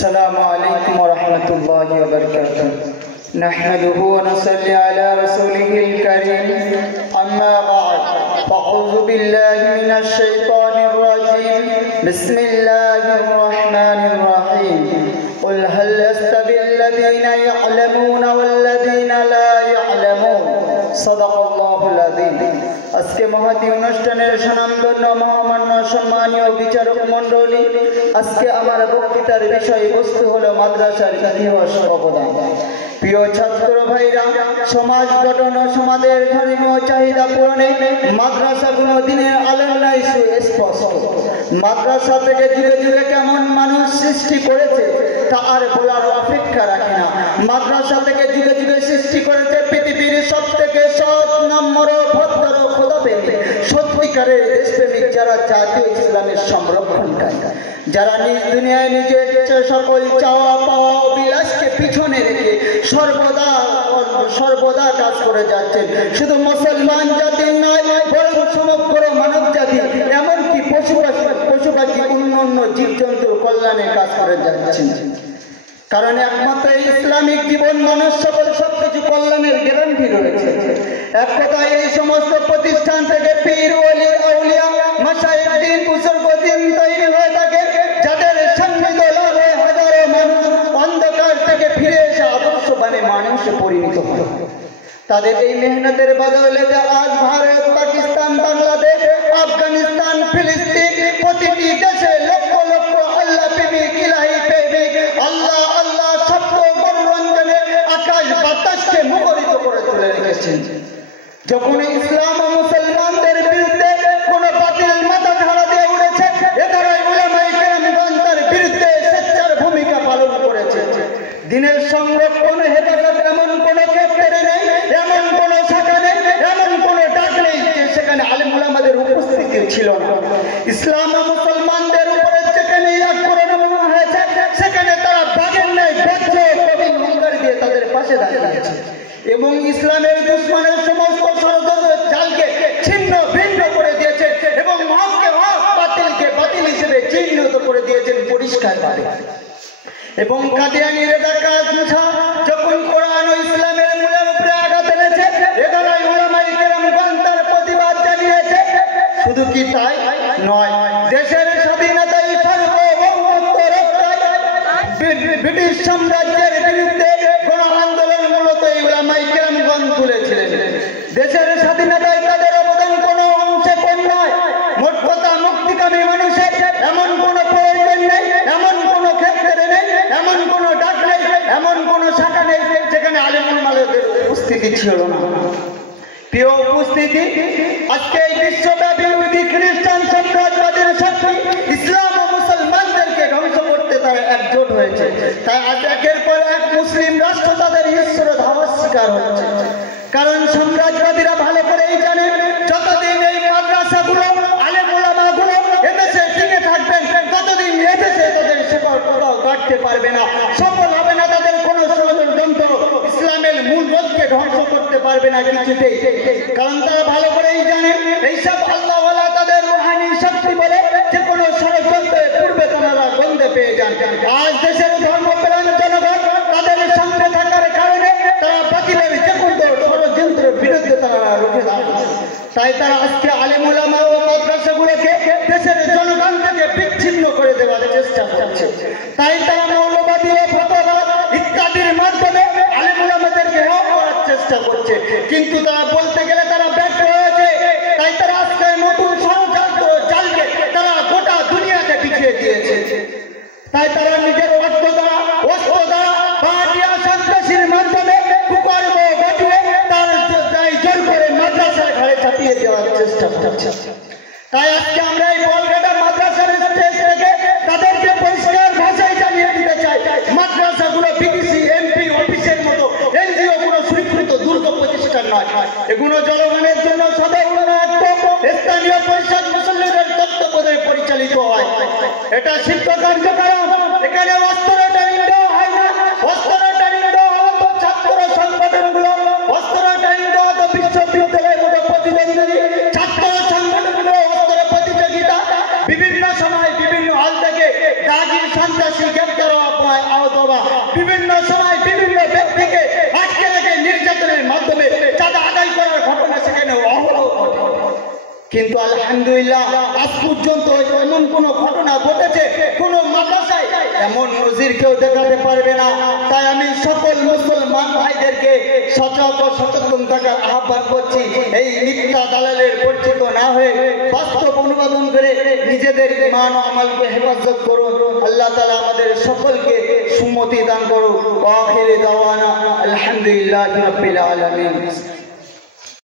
अस्सलामु अलैकुम वरहमतुल्लाहि वबरकातुह। नहमदुहु व नसल्ली अला रसूलिहिल करीम। अम्मा बाद फअऊज़ु बिल्लाहि मिनश शैतानिर रजीम। बिस्मिल्लाहिर रहमानिर रहीम। कुल हल यस्तविल लज़ीना यअलमून वल्लज़ीना ला यअलमून। सदाकाल्लाहुल अज़ीम। আজকে মহতী অনুষ্ঠানের সুনামধন্য মহামান্য সম্মানীয় বিচারক মণ্ডলী, আজকে আমার বক্তৃতার বিষয়বস্তু হলো মাদ্রাসার ইতিহাস অবদান। প্রিয় ছাত্র ভাইরা, সমাজ গঠন ও সমাজের ধর্মীয় চাহিদা পূরণে মাদ্রাসাগুলো দিনের আলোর ন্যায় সুস্পষ্ট। মাদ্রাসা থেকে যুগে যুগে কেমন মানুষ সৃষ্টি করেছে তা আর বলার অপেক্ষা রাখে না। মাদ্রাসা থেকে যুগে যুগে সৃষ্টি করেছে পৃথিবীর সব থেকে সৎ, নম্র, ভদ্র, খোদাপ্রেমী, সত্যিকারের দেশপ্রেমিক, যারা জাতীয় ইসলামের সংরক্ষণকারী, যারা নিজ দুনিয়ায় নিজের সকল চাওয়া পাওয়া ও বিলাসকে পিছনে রেখে সর্বদা কাজ করে যাচ্ছেন। শুধু মুসলমান জাতি নয়, বরং সমগ্র মানব জাতি, এমনকি পশু পাখি অন্যান্য জীবজন্তুর কল্যাণে কাজ করে যাচ্ছেন। কারণ একমাত্র ইসলামিক জীবন মানুষ সকল সবকিছু কল্যাণের গ্যারান্টি রয়েছে। এক কথায় এই সমস্ত প্রতিষ্ঠান থেকে পীর, ওলি, আউলিয়া, মাশায়েখ, দ্বীন, বুজুর্গ দ্বীন তৈরি হয়ে থাকে, যাদের সান্নিধ্য লাভে হাজারো মানুষ অন্ধকার থেকে ফিরে এসে আদর্শবানে মানুষে পরিণত হয়। তাদের এই মেহনতের বদৌলতে আজ ভারত, পাকিস্তান, বাংলাদেশ, আফগানিস্তান, ফিলিস্তিন প্রতিটি দেশে লক্ষ লক্ষ আল্লাহ প্রেমিক, ইলাহি প্রেমিক, আল্লাহ আল্লাহ শব্দ মনোরঞ্জনে আকাশ বাতাসকে মুখরিত করে তুলে রেখেছেন। যখন ইসলাম ও মুসলমানদের বিরুদ্ধে কোন বাতিল মাথা ঝাড়া দিয়ে উঠেছে, এধারাই উলামায়ে কেরামগণ তার বিরুদ্ধে স্বেচ্ছার ভূমিকা পালন করেছে। দিনের সংরক্ষণ হেফাজত এমন কোন ক্ষেত্রে নেই, এমন কোন শাখা নেই, এমন কোন ডাক নেই যে সেখানে আলেম উলামাদের উপস্থিতি ছিল না। ইসলাম ও মুসলমানদের উপরে যেখানে আক্রমণ হয়েছে, সেখানে তারা বাঘের ন্যায় বজ্র কবির হুঙ্কার দিয়ে তাদের পাশে দাঁড়িয়েছে এবং ইসলামের দুশমনের সমস্ত ষড়যন্ত্র জালকে ছিন্ন ভিন্ন করে দিয়েছে এবং হককে হক, বাতিলকে বাতিল হিসেবে চিহ্নিত করে দিয়েছেন পরিষ্কারভাবে। এবং কাদিয়ানী রেজাকার যখন কোরআন ও ইসলামের মূলের উপরে আঘাত এনেছে, এধারাই উলামায়ে কেরামগণ তার প্রতিবাদ জানিয়েছে। শুধু কি তাই নয়, দেশের স্বাধীনতায় সার্বভৌমত্ব রক্ষায় ব্রিটিশ সাম্রাজ্যের বিরুদ্ধে গণ আন্দোলন মূলত উলামায়ে কেরামগণ তুলেছিলেন। দেশের স্বাধীনতায় তাদের অবদান কোনো অংশে কম নয়। মোট কথা, মুক্তিকামী মানুষের এমন কোনো প্রয়োজন নেই, এমন কোনো ক্ষেত্রে নেই, এমন কোনো ডাক নেই, এমন কোনো শাখা নেই যেখানে আলেম উলামাদের উপস্থিতি ছিল না। প্রিয় উপস্থিতি, আজকে এই বিশ্বব্যাপী ইহুদি খ্রিস্টান সাম্রাজ্যবাদের শক্তি ইসলাম ও মুসলমানদেরকে ধ্বংস করতে তারা একজোট হয়েছে। তাই আজ একের পর এক মুসলিম রাষ্ট্র তাদের ঈশ্বর ধাওয়ার শিকার হচ্ছে। কারণ সাম্রাজ্যবাদীরা ভালো করেই জানে, যতদিন এই মাদ্রাসাগুলো, আলেম উলামাগুলো এদেশে টিকে থাকবেন, ততদিন এদেশে তাদের সেবা গাড়তে পারবে না, সফল হবে না তাদের কোনো ষড়যন্ত্র, ইসলামের মূল রোধকে ধ্বংস করতে পারবে না কিছুতেই। কারণ তারা ভালো করেই জানে এইসব আল্লাহওয়ালা তাদের রুহানি শক্তি বলে যে কোনো ষড়যন্ত্রের পূর্বে তারা গন্ধে পেয়ে যান। আজ দেশের ধর্মপ্রাণ জনগণ তাদের সঙ্গে থাকার কারণে তারা বাতিলের যে কোনো ষড়যন্ত্রের বিরুদ্ধে তারা রুখে দাঁড়ায়। তাই তারা আজকে আলেম উলামা ও মাদ্রাসাগুলোকে দেশের জনগণ থেকে বিচ্ছিন্ন করে দেওয়ার চেষ্টা করছে। তাই তারা মৌলবাদী ও ফতোয়া ইত্যাদির মাধ্যমে আলেম উলামাদেরকে হ্যাঁ করার চেষ্টা করছে, কিন্তু তারা বলতে গেলে তারা ব্যর্থ হয়েছে। তাই তারা আজকে নতুন ষড়যন্ত্র জালকে তারা গোটা দুনিয়াতে বিছিয়ে দিয়েছে। তাই তারা নিজের অর্থ দ্বারা, অস্ত্র দ্বারা, পাহাড়িয়া সন্ত্রাসীর মাধ্যমে কুকর্ম ঘটিয়ে তার জোর করে মাদ্রাসার ঘাড়ে চাপিয়ে দেওয়ার চেষ্টা করছে। তাই আজকে আমরা এই বলগাটা মাদ্রাসার স্টেজ থেকে তাদেরকে পরিষ্কার ভাষায় জানিয়ে দিতে চাই, মাদ্রাসাগুলো বিটিসি, এমপি অফিসের মতো এনজিও কোনো স্বীকৃত দুর্গ প্রতিষ্ঠান নয়। এগুলো জনগণের জন্য সাধারণ স্থানীয় পরিষদ মুসল্লিদের তত্ত্বাবধানে পরিচালিত হয়। এটা শিক্ষা কার্যক্রম, এখানে অস্ত্র ট্রেনিং দেওয়া হয় না। অস্ত্র ট্রেনিং দেওয়া হতো ছাত্র সংগঠনগুলো, অস্ত্র ট্রেনিং দেওয়া হতো বিশ্ববিদ্যালয়ের মতো প্রতিদ্বন্দ্বী ছাত্র সংগঠনগুলো, অস্ত্র প্রতিযোগিতা, বিভিন্ন সময় বিভিন্ন হল থেকে দাগি সন্ত্রাসী গ্রেপ্তার সময় আহত হওয়া, বিভিন্ন সময় বিভিন্ন ব্যক্তিকে আটকে রেখে নির্যাতনের মাধ্যমে চাঁদা আদায় করার ঘটনা সেখানে অহরহ ঘটে। কিন্তু আলহামদুলিল্লাহ আজ পর্যন্ত এমন কোন ঘটনা ঘটেছে কোন মাদ্রাসায় এমন নজির কেউ দেখাতে পারবে না। তাই আমি সকল মুসলমান ভাইদেরকে সচেতন থাকার আহ্বান করছি, এই মিথ্যা দালালের পরিচিত না হয়ে বাস্তব অনুবাদন করে নিজেদের ঈমান ও আমলকে হেফাজত করুন। আল্লাহ তাআলা আমাদের সকলকে সুমতি দান করুন। ওয়া আখিরি দাওয়ানা আলহামদুলিল্লাহি রাব্বিল আলামিন।